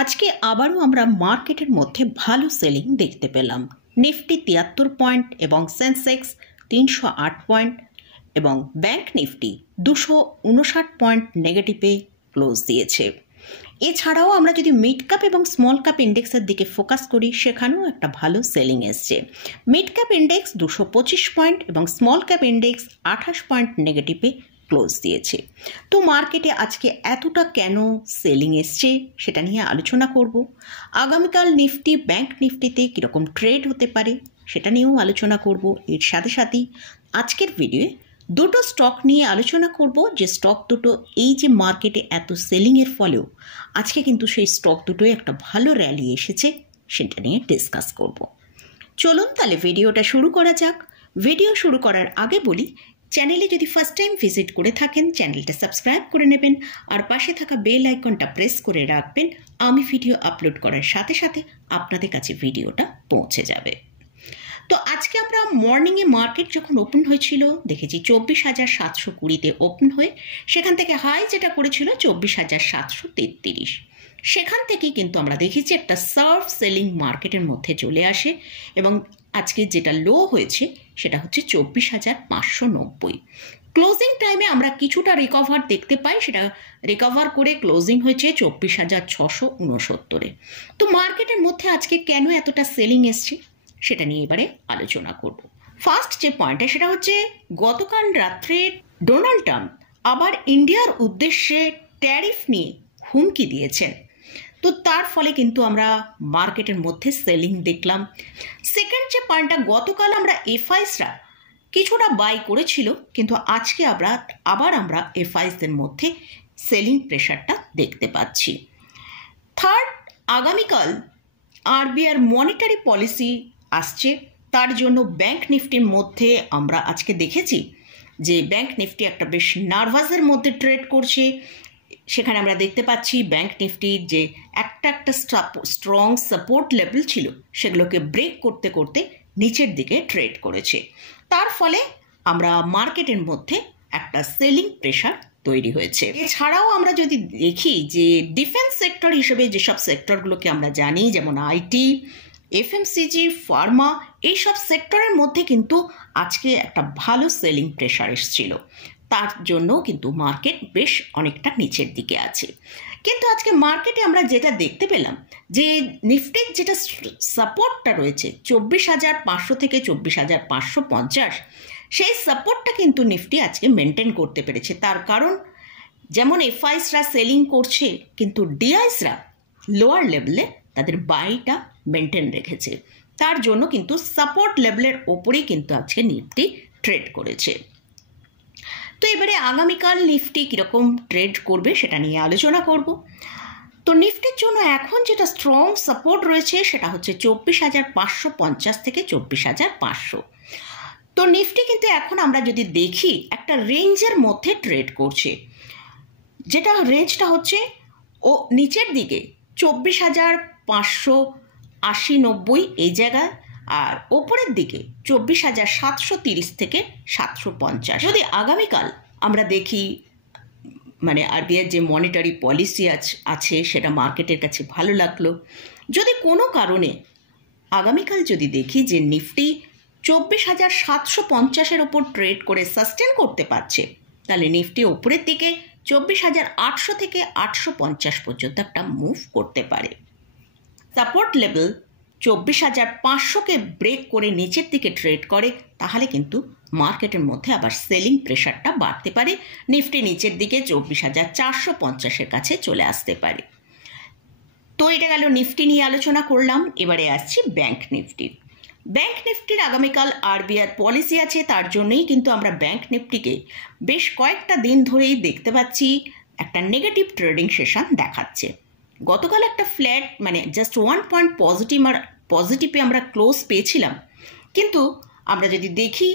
আজকে আবারও আমরা মার্কেটের মধ্যে ভালো সেলিং দেখতে পেলাম। নিফটি 73 পয়েন্ট এবং সেন্সেক্স 308 পয়েন্ট এবং ব্যাংক নিফটি 259 পয়েন্ট নেগেটিভে ক্লোজ দিয়েছে। এছাড়াও আমরা যদি মিড ক্যাপ এবং স্মল ক্যাপ ইন্ডেক্সের দিকে ফোকাস করি, সেখানেও একটা ভালো সেলিং এসছে। মিড ক্যাপ ইন্ডেক্স 225 পয়েন্ট এবং স্মল ক্যাপ ইন্ডেক্স 28 পয়েন্ট নেগেটিভে ক্লোজ দিয়েছে। তো মার্কেটে আজকে এতটা কেন সেলিং এসছে সেটা নিয়ে আলোচনা করব। আগামীকাল নিফটি ব্যাংক নিফটিতে কীরকম ট্রেড হতে পারে সেটা নিয়েও আলোচনা করব। এর সাথে সাথেই আজকের ভিডিওয়ে দুটো স্টক নিয়ে আলোচনা করব, যে স্টক দুটো এই যে মার্কেটে এত সেলিংয়ের ফলেও আজকে কিন্তু সেই স্টক দুটোই একটা ভালো র্যালি এসেছে, সেটা নিয়ে ডিসকাস করব। চলুন তাহলে ভিডিওটা শুরু করা যাক। ভিডিও শুরু করার আগে বলি, চ্যানেলে যদি ফার্স্ট টাইম ভিজিট করে থাকেন চ্যানেলটা সাবস্ক্রাইব করে নেবেন আর পাশে থাকা বেল আইকনটা প্রেস করে রাখবেন। আমি ভিডিও আপলোড করার সাথে সাথে আপনাদের কাছে ভিডিওটা পৌঁছে যাবে। তো আজকে আমরা মর্নিংয়ে মার্কেট যখন ওপেন হয়েছিল দেখেছি 24,720-তে ওপেন হয়ে সেখান থেকে হাই যেটা করেছিল 24,733। সেখান থেকেই কিন্তু আমরা দেখেছি একটা সার্ভ সেলিং মার্কেটের মধ্যে চলে আসে এবং আজকে যেটা লো হয়েছে সেটা হচ্ছে 24,590। ক্লোজিং টাইমে আমরা কিছুটা রিকভার দেখতে পাই, সেটা রিকভার করে ক্লোজিং হয়েছে 24,669-এ। তো মার্কেটের মধ্যে আজকে কেন এতটা সেলিং এসছে সেটা নিয়ে এবারে আলোচনা করব। ফার্স্ট যে পয়েন্টটা সেটা হচ্ছে গতকাল রাত্রে ডোনাল্ড ট্রাম্প আবার ইন্ডিয়ার উদ্দেশ্যে ট্যারিফ নিয়ে হুমকি দিয়েছেন। তো তার ফলে কিন্তু আমরা মার্কেটের মধ্যে সেলিং দেখলাম। সেকেন্ড যে পয়েন্টটা, গতকাল আমরা এফআইসরা কিছুটা বাই করেছিল, কিন্তু আজকে আবার আমরা এফআইসদের মধ্যে সেলিং প্রেশারটা দেখতে পাচ্ছি। থার্ড, আগামীকাল আরবিআইয়ের মনিটারি পলিসি আসছে, তার জন্য ব্যাংক নিফটির মধ্যে আমরা আজকে দেখেছি যে ব্যাংক নিফটি একটা বেশ নার্ভাসের মধ্যে ট্রেড করছে। সেখানে আমরা দেখতে পাচ্ছি ব্যাংক নিফটির যে একটা স্ট্রং সাপোর্ট লেভেল ছিল সেগুলোকে ব্রেক করতে করতে নিচের দিকে ট্রেড করেছে। তার ফলে আমরা মার্কেটের মধ্যে একটা সেলিং প্রেশার তৈরি হয়েছে। এছাড়াও আমরা যদি দেখি যে ডিফেন্স সেক্টর হিসেবে যেসব সেক্টরগুলোকে আমরা জানি, যেমন আইটি, এফএমসিজি, ফার্মা, এইসব সেক্টরের মধ্যে কিন্তু আজকে একটা ভালো সেলিং প্রেশার এসেছিল। তার জন্য কিন্তু মার্কেট বেশ অনেকটা নিচের দিকে আছে। কিন্তু আজকে মার্কেটে আমরা যেটা দেখতে পেলাম যে নিফটির যেটা সাপোর্টটা রয়েছে 24,500 থেকে 24,550, সেই সাপোর্টটা কিন্তু নিফটি আজকে মেনটেন করতে পেরেছে। তার কারণ যেমন এফআইসরা সেলিং করছে, কিন্তু ডিআইসরা লোয়ার লেভেলে তাদের বাইটা মেনটেন রেখেছে। তার জন্য কিন্তু সাপোর্ট লেভেলের ওপরেই কিন্তু আজকে নিফটি ট্রেড করেছে। তো এবারে আগামীকাল নিফটি কীরকম ট্রেড করবে সেটা নিয়ে আলোচনা করব। তো নিফটির জন্য এখন যেটা স্ট্রং সাপোর্ট রয়েছে সেটা হচ্ছে 24,550 থেকে 24,500। তো নিফটি কিন্তু এখন আমরা যদি দেখি একটা রেঞ্জের মধ্যে ট্রেড করছে, যেটা রেঞ্জটা হচ্ছে ও নিচের দিকে 24,580-90 এই জায়গায়, আর ওপরের দিকে 24,730 থেকে 750। যদি আগামীকাল আমরা দেখি মানে আরবিআই যে মনিটারি পলিসি আছে সেটা মার্কেটের কাছে ভালো লাগলো। যদি কোনো কারণে আগামীকাল যদি দেখি যে নিফটি 24,750-এর ওপর ট্রেড করে সাস্টেন করতে পারছে, তাহলে নিফটি ওপরের দিকে 24,800 থেকে 850 পর্যন্ত একটা মুভ করতে পারে। সাপোর্ট লেভেল 24,500-কে ব্রেক করে নিচের দিকে ট্রেড করে, তাহলে কিন্তু মার্কেটের মধ্যে আবার সেলিং প্রেশারটা বাড়তে পারে, নিফটি নিচের দিকে 24,450-এর কাছে চলে আসতে পারে। তো এটা গেল নিফটি নিয়ে আলোচনা করলাম। এবারে আসছি ব্যাংক নিফটির। ব্যাংক নিফটির আগামীকাল আরবিআই পলিসি আছে, তার জন্যই কিন্তু আমরা ব্যাংক নিফটিকে বেশ কয়েকটা দিন ধরেই দেখতে পাচ্ছি একটা নেগেটিভ ট্রেডিং সেশন দেখাচ্ছে। গতকাল একটা ফ্ল্যাট মানে জাস্ট 1 পয়েন্ট পজিটিভে আমরা ক্লোজ পেয়েছিলাম, কিন্তু আমরা যদি দেখি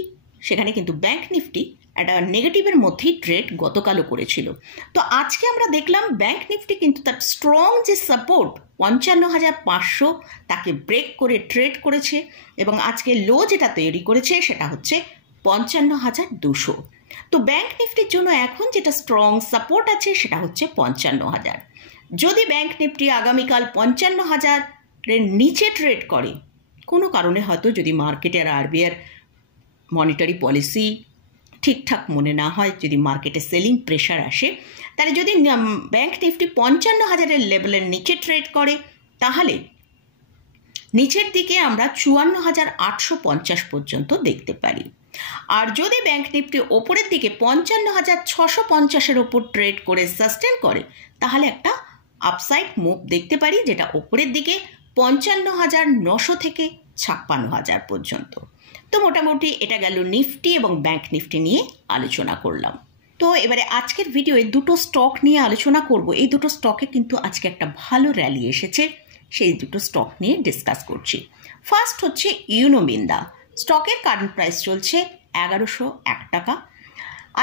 সেখানে কিন্তু ব্যাংক নিফটি একটা নেগেটিভের মধ্যেই ট্রেড গতকালও করেছিল। তো আজকে আমরা দেখলাম ব্যাংক নিফটি কিন্তু তার স্ট্রং যে সাপোর্ট 55,500 তাকে ব্রেক করে ট্রেড করেছে এবং আজকে লো যেটা তৈরি করেছে সেটা হচ্ছে 55,200। তো ব্যাংক নিফটির জন্য এখন যেটা স্ট্রং সাপোর্ট আছে সেটা হচ্ছে 55,000। যদি ব্যাংক নিফটি আগামীকাল 55,000-এর নিচে ট্রেড করে, কোনো কারণে হয়তো যদি মার্কেটের আরবিআইয়ের মনিটারি পলিসি ঠিকঠাক মনে না হয়, যদি মার্কেটে সেলিং প্রেশার আসে, তাহলে যদি ব্যাংক নিফটি 55,000-এর লেভেলের নিচে ট্রেড করে, তাহলে নিচের দিকে আমরা 54,850 পর্যন্ত দেখতে পারি। আর যদি ব্যাংক নিফটি ওপরের দিকে 55,650-এর ওপর ট্রেড করে সাস্টেন করে, তাহলে একটা আপসাইড মুভ দেখতে পারি, যেটা ওপরের দিকে 55,900 থেকে 56,000 পর্যন্ত। তো মোটামুটি এটা গেল নিফটি এবং ব্যাংক নিফটি নিয়ে আলোচনা করলাম। তো এবারে আজকের ভিডিওয়ে দুটো স্টক নিয়ে আলোচনা করব। এই দুটো স্টকে কিন্তু আজকে একটা ভালো র্যালি এসেছে, সেই দুটো স্টক নিয়ে ডিসকাস করছি। ফার্স্ট হচ্ছে ইউনো মিন্দা। স্টকের কারেন্ট প্রাইস চলছে 1101 টাকা।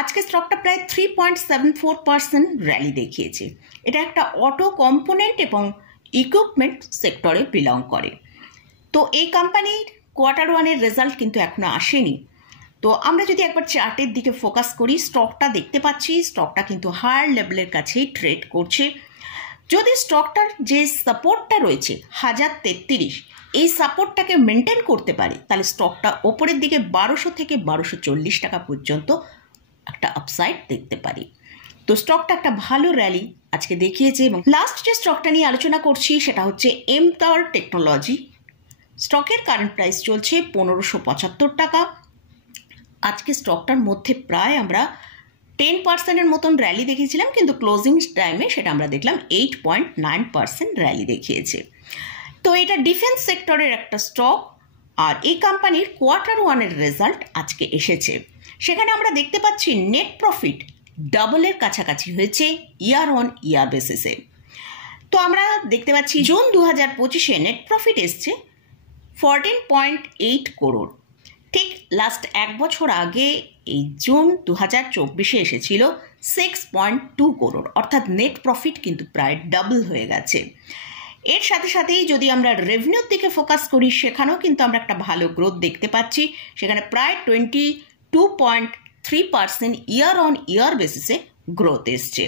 আজকে স্টকটা প্রায় 3.74% র্যালি দেখিয়েছে। এটা একটা অটো কম্পোনেন্ট এবং ইকুইপমেন্ট সেক্টরে বিলং করে। তো এই কোম্পানির Q1-এর রেজাল্ট কিন্তু এখনো আসেনি। তো আমরা যদি একবার চার্টের দিকে ফোকাস করি, স্টকটা দেখতে পাচ্ছি স্টকটা কিন্তু হায়ার লেভেলের কাছেই ট্রেড করছে। যদি স্টকটার যে সাপোর্টটা রয়েছে 1033, এই সাপোর্টটাকে মেনটেন করতে পারে, তাহলে স্টকটা ওপরের দিকে 1200 থেকে 1240 টাকা পর্যন্ত একটা আপসাইড দেখতে পারি। তো স্টকটা একটা ভালো র্যালি আজকে দেখিয়েছে। এবং লাস্ট যে স্টকটা নিয়ে আলোচনা করছি সেটা হচ্ছে এমটর টেকনোলজি। স্টকের কারেন্ট প্রাইস চলছে 1575 টাকা। আজকে স্টকটার মধ্যে প্রায় আমরা 10%-এর মতন র্যালি দেখিয়েছিলাম, কিন্তু ক্লোজিং টাইমে সেটা আমরা দেখলাম 8.9% র্যালি দেখিয়েছে। তো এটা ডিফেন্স সেক্টরের একটা স্টক, আর এই কোম্পানির Q1-এর রেজাল্ট আজকে এসেছে। সেখানে আমরা দেখতে পাচ্ছি নেট প্রফিট ডাবলের কাছাকাছি হয়েছে ইয়ার অন ইয়ার বেসিসে। তো আমরা দেখতে পাচ্ছি জুন 2025-এ নেট প্রফিট এসছে 14.8 করোড়। ঠিক লাস্ট এক বছর আগে এই জুন 2024-এ এসেছিল 6.2 করোড়, অর্থাৎ নেট প্রফিট কিন্তু প্রায় ডাবল হয়ে গেছে। এর সাথে সাথেই যদি আমরা রেভিনিউর দিকে ফোকাস করি, সেখানেও কিন্তু আমরা একটা ভালো গ্রোথ দেখতে পাচ্ছি। সেখানে প্রায় 22.3% ইয়ার অন ইয়ার বেসিসে গ্রোথ এসছে।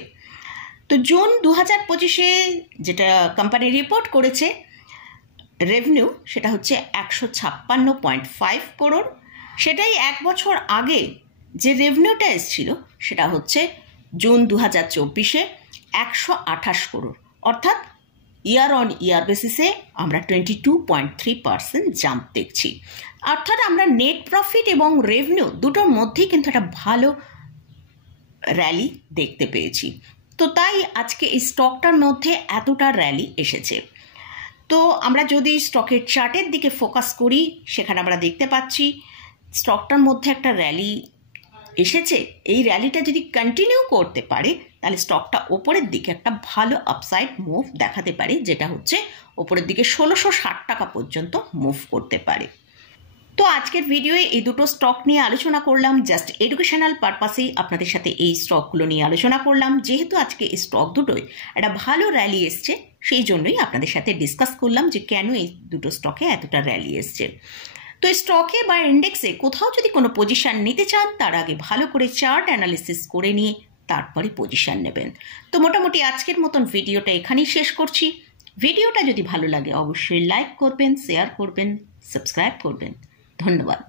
তো জুন 2025-এ যেটা কোম্পানি রিপোর্ট করেছে রেভিনিউ, সেটা হচ্ছে 156.5 করোড়। সেটাই এক বছর আগে যে রেভিনিউটা এসেছিল সেটা হচ্ছে জুন 2024-এ 128 করোড়, অর্থাৎ ইয়ার অন ইয়ার বেসিসে আমরা 22.3% জাম্প দেখছি। অর্থাৎ আমরা নেট প্রফিট এবং রেভিনিউ দুটোর মধ্যেই কিন্তু একটা ভালো র্যালি দেখতে পেয়েছি। তো তাই আজকে এই স্টকটার মধ্যে এতটা র্যালি এসেছে। তো আমরা যদি স্টকের চার্টের দিকে ফোকাস করি, সেখানে আমরা দেখতে পাচ্ছি স্টকটার মধ্যে একটা র্যালি এসেছে। এই র্যালিটা যদি কন্টিনিউ করতে পারে, তাহলে স্টকটা ওপরের দিকে একটা ভালো আপসাইড মুভ দেখাতে পারে, যেটা হচ্ছে ওপরের দিকে 1660 টাকা পর্যন্ত মুভ করতে পারে। তো আজকের ভিডিওয়ে এই দুটো স্টক নিয়ে আলোচনা করলাম, জাস্ট এডুকেশনাল পারপাসেই আপনাদের সাথে এই স্টকগুলো নিয়ে আলোচনা করলাম। যেহেতু আজকে এই স্টক দুটোই একটা ভালো র্যালি এসছে, সেই জন্যই আপনাদের সাথে ডিসকাস করলাম যে কেন এই দুটো স্টকে এতটা র্যালি এসছে। তো স্টকে বা ইন্ডেক্সে কোথাও যদি কোনো পজিশন নিতে চান, তার আগে ভালো করে চার্ট অ্যানালিসিস করে নিয়ে তারপরে পজিশন নেবেন। তো মোটামুটি আজকের মতন ভিডিওটা এখানেই শেষ করছি। ভিডিওটা যদি ভালো লাগে অবশ্যই লাইক করবেন, শেয়ার করবেন, সাবস্ক্রাইব করবেন। ধন্যবাদ।